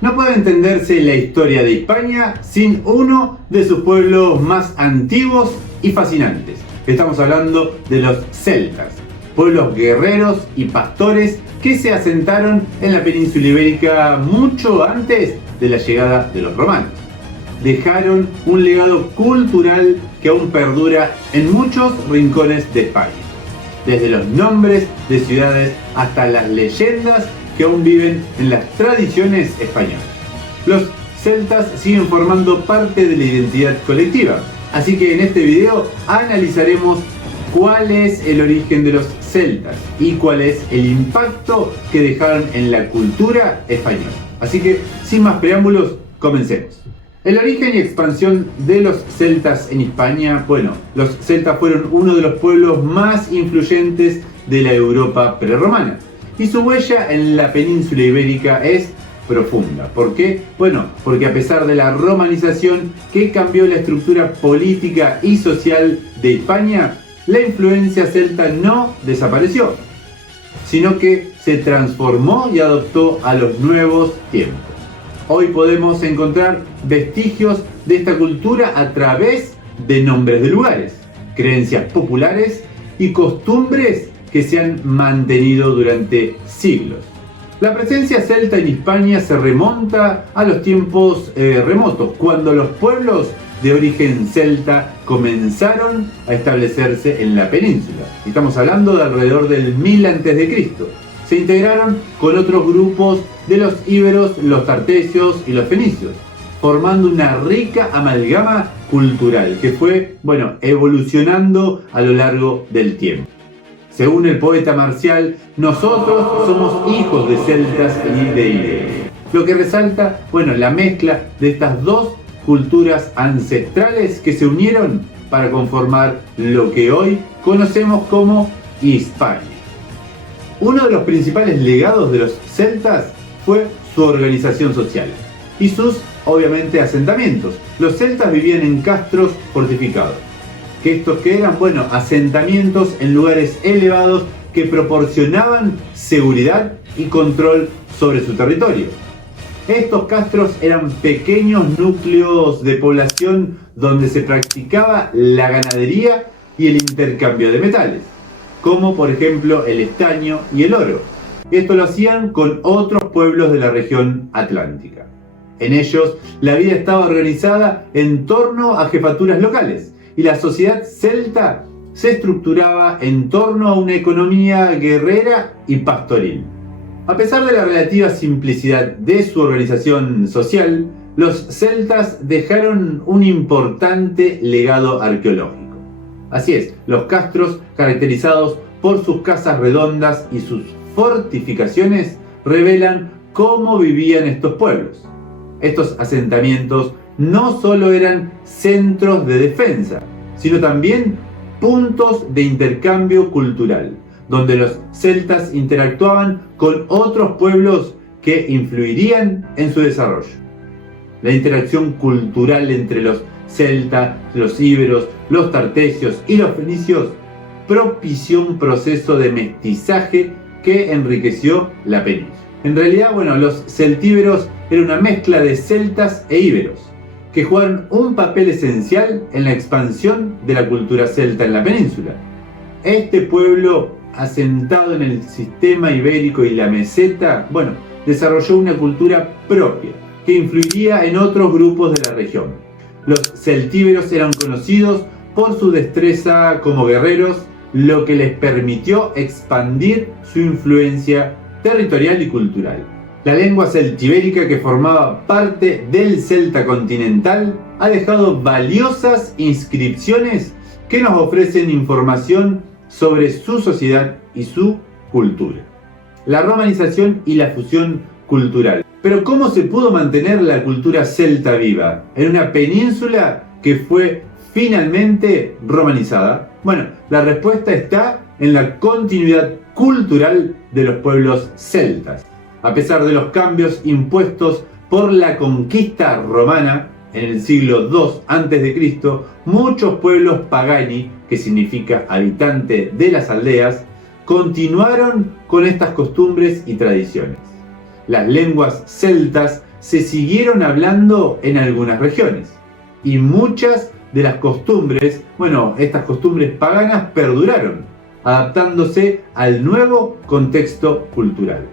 No puede entenderse la historia de Hispania sin uno de sus pueblos más antiguos y fascinantes. Estamos hablando de los celtas, pueblos guerreros y pastores que se asentaron en la península ibérica mucho antes de la llegada de los romanos. Dejaron un legado cultural que aún perdura en muchos rincones de España, desde los nombres de ciudades hasta las leyendas que aún viven en las tradiciones españolas. Los celtas siguen formando parte de la identidad colectiva, así que en este video analizaremos cuál es el origen de los celtas y cuál es el impacto que dejaron en la cultura española. Así que, sin más preámbulos, comencemos. El origen y expansión de los celtas en Hispania, los celtas fueron uno de los pueblos más influyentes de la Europa prerromana y su huella en la península ibérica es profunda. ¿Por qué? Porque a pesar de la romanización que cambió la estructura política y social de Hispania, la influencia celta no desapareció, sino que se transformó y adoptó a los nuevos tiempos. Hoy podemos encontrar vestigios de esta cultura a través de nombres de lugares, creencias populares y costumbres que se han mantenido durante siglos. La presencia celta en Hispania se remonta a los tiempos remotos, cuando los pueblos de origen celta comenzaron a establecerse en la península. Estamos hablando de alrededor del 1000 a.C. Se integraron con otros grupos de los íberos, los tartesios y los fenicios, formando una rica amalgama cultural que fue, evolucionando a lo largo del tiempo. Según el poeta Marcial, nosotros somos hijos de celtas y de íberos, lo que resalta, la mezcla de estas dos culturas ancestrales que se unieron para conformar lo que hoy conocemos como Hispania. Uno de los principales legados de los celtas fue su organización social y sus, obviamente, asentamientos. Los celtas vivían en castros fortificados, que eran, asentamientos en lugares elevados que proporcionaban seguridad y control sobre su territorio. Estos castros eran pequeños núcleos de población donde se practicaba la ganadería y el intercambio de metales, como por ejemplo el estaño y el oro. Esto lo hacían con otros pueblos de la región atlántica. En ellos, la vida estaba organizada en torno a jefaturas locales y la sociedad celta se estructuraba en torno a una economía guerrera y pastoril. A pesar de la relativa simplicidad de su organización social, los celtas dejaron un importante legado arqueológico. Así es, los castros, caracterizados por sus casas redondas y sus fortificaciones, revelan cómo vivían estos pueblos. Estos asentamientos no solo eran centros de defensa, sino también puntos de intercambio cultural, donde los celtas interactuaban con otros pueblos que influirían en su desarrollo. La interacción cultural entre los celtas, los íberos, los tartesios y los fenicios propició un proceso de mestizaje que enriqueció la península. En realidad, los celtíberos eran una mezcla de celtas e íberos, que jugaron un papel esencial en la expansión de la cultura celta en la península. Este pueblo, asentado en el sistema ibérico y la meseta, desarrolló una cultura propia, que influiría en otros grupos de la región. Los celtíberos eran conocidos por su destreza como guerreros, lo que les permitió expandir su influencia territorial y cultural. La lengua celtibérica, que formaba parte del celta continental, ha dejado valiosas inscripciones que nos ofrecen información sobre su sociedad y su cultura. La romanización y la fusión cultural. Pero ¿cómo se pudo mantener la cultura celta viva en una península que fue finalmente romanizada? La respuesta está en la continuidad cultural de los pueblos celtas. A pesar de los cambios impuestos por la conquista romana en el siglo II a.C., muchos pueblos pagani, que significa habitante de las aldeas, continuaron con estas costumbres y tradiciones. Las lenguas celtas se siguieron hablando en algunas regiones. Y muchas de las costumbres, estas costumbres paganas perduraron, adaptándose al nuevo contexto cultural.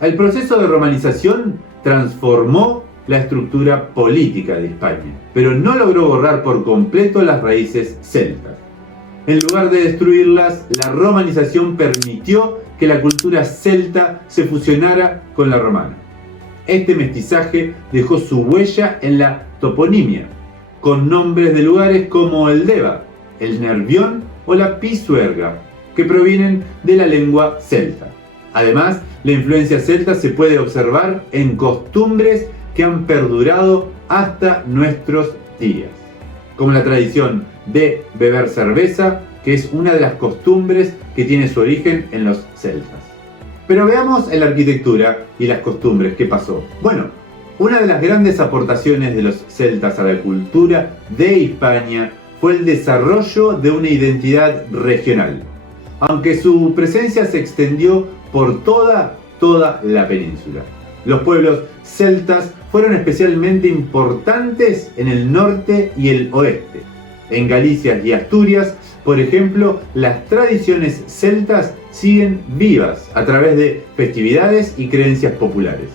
El proceso de romanización transformó la estructura política de España, pero no logró borrar por completo las raíces celtas. En lugar de destruirlas, la romanización permitió que la cultura celta se fusionara con la romana. Este mestizaje dejó su huella en la toponimia, con nombres de lugares como el Deva, el Nervión o la Pisuerga, que provienen de la lengua celta. Además, la influencia celta se puede observar en costumbres que han perdurado hasta nuestros días, como la tradición de beber cerveza, que es una de las costumbres que tiene su origen en los celtas. Pero veamos en la arquitectura y las costumbres qué pasó. Una de las grandes aportaciones de los celtas a la cultura de Hispania fue el desarrollo de una identidad regional, aunque su presencia se extendió por toda la península. Los pueblos celtas fueron especialmente importantes en el norte y el oeste. En Galicia y Asturias, por ejemplo, las tradiciones celtas siguen vivas a través de festividades y creencias populares.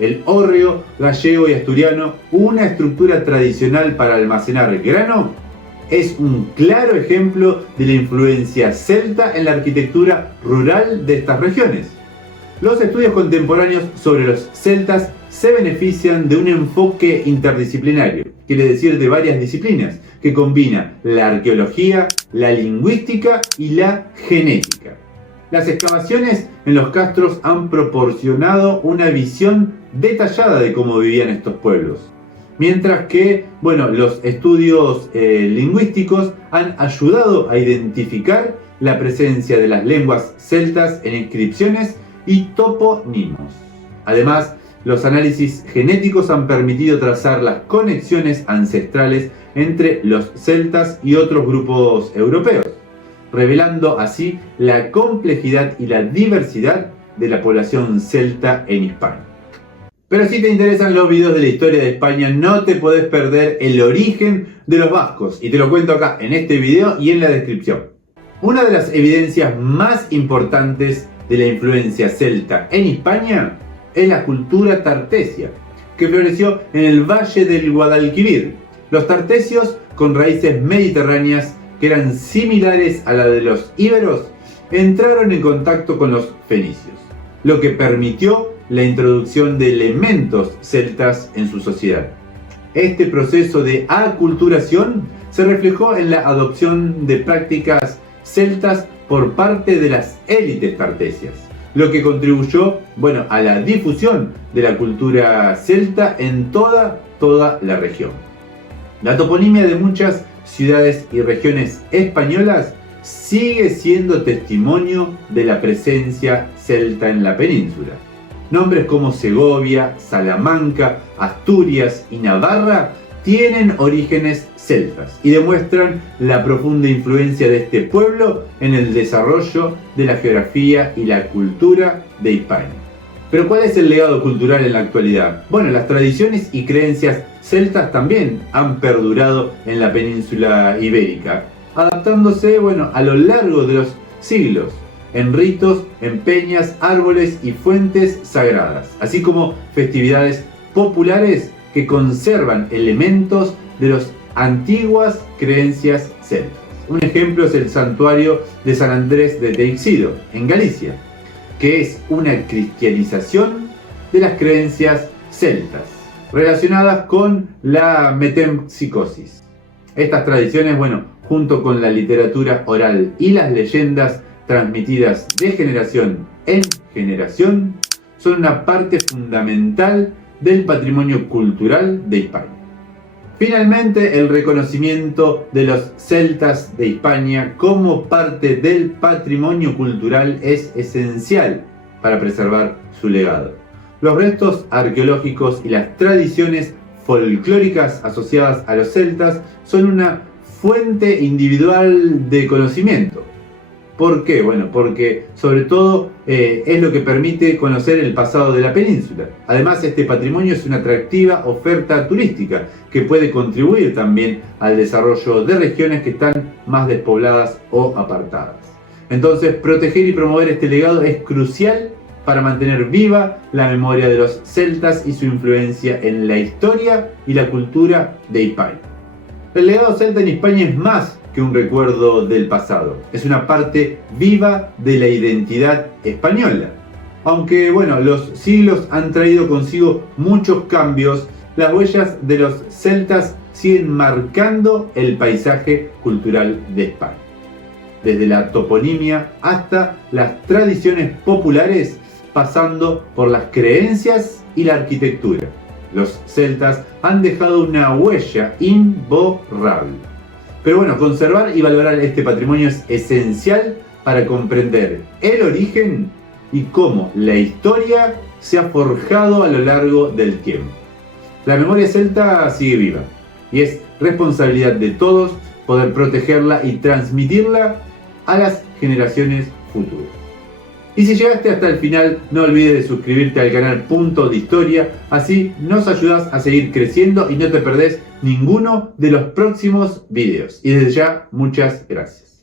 El hórreo gallego y asturiano, una estructura tradicional para almacenar grano, es un claro ejemplo de la influencia celta en la arquitectura rural de estas regiones. Los estudios contemporáneos sobre los celtas se benefician de un enfoque interdisciplinario, quiere decir de varias disciplinas, que combina la arqueología, la lingüística y la genética. Las excavaciones en los castros han proporcionado una visión detallada de cómo vivían estos pueblos, mientras que los estudios lingüísticos han ayudado a identificar la presencia de las lenguas celtas en inscripciones y toponimos. Además, los análisis genéticos han permitido trazar las conexiones ancestrales entre los celtas y otros grupos europeos, revelando así la complejidad y la diversidad de la población celta en Hispania. Pero si te interesan los videos de la historia de España, no te podés perder el origen de los vascos, y te lo cuento acá en este video y en la descripción. Una de las evidencias más importantes de la influencia celta en Hispania es la cultura tartesia, que floreció en el valle del Guadalquivir. Los tartesios, con raíces mediterráneas que eran similares a la de los íberos, entraron en contacto con los fenicios, lo que permitió la introducción de elementos celtas en su sociedad. Este proceso de aculturación se reflejó en la adopción de prácticas celtas por parte de las élites tartesias, lo que contribuyó a la difusión de la cultura celta en toda la región. La toponimia de muchas ciudades y regiones españolas sigue siendo testimonio de la presencia celta en la península. Nombres como Segovia, Salamanca, Asturias y Navarra tienen orígenes celtas y demuestran la profunda influencia de este pueblo en el desarrollo de la geografía y la cultura de Hispania. Pero ¿cuál es el legado cultural en la actualidad? Las tradiciones y creencias celtas también han perdurado en la península ibérica, adaptándose a lo largo de los siglos, en ritos, en peñas, árboles y fuentes sagradas, así como festividades populares que conservan elementos de las antiguas creencias celtas. Un ejemplo es el santuario de San Andrés de Teixido, en Galicia, que es una cristianización de las creencias celtas, relacionadas con la metempsicosis. Estas tradiciones, junto con la literatura oral y las leyendas transmitidas de generación en generación, son una parte fundamental del patrimonio cultural de Hispania. Finalmente, el reconocimiento de los celtas de Hispania como parte del patrimonio cultural es esencial para preservar su legado. Los restos arqueológicos y las tradiciones folclóricas asociadas a los celtas son una fuente individual de conocimiento, ¿Por qué? Bueno, porque sobre todo es lo que permite conocer el pasado de la península. Además, este patrimonio es una atractiva oferta turística que puede contribuir también al desarrollo de regiones que están más despobladas o apartadas. Entonces, proteger y promover este legado es crucial para mantener viva la memoria de los celtas y su influencia en la historia y la cultura de Hispania. El legado celta en Hispania es más que un recuerdo del pasado, es una parte viva de la identidad española. Aunque bueno, los siglos han traído consigo muchos cambios, las huellas de los celtas siguen marcando el paisaje cultural de España. Desde la toponimia hasta las tradiciones populares, pasando por las creencias y la arquitectura. Los celtas han dejado una huella imborrable. Pero bueno, conservar y valorar este patrimonio es esencial para comprender el origen y cómo la historia se ha forjado a lo largo del tiempo. La memoria celta sigue viva y es responsabilidad de todos poder protegerla y transmitirla a las generaciones futuras. Y si llegaste hasta el final, no olvides de suscribirte al canal Punto de Historia, así nos ayudas a seguir creciendo y no te perdés ninguno de los próximos videos. Y desde ya, muchas gracias.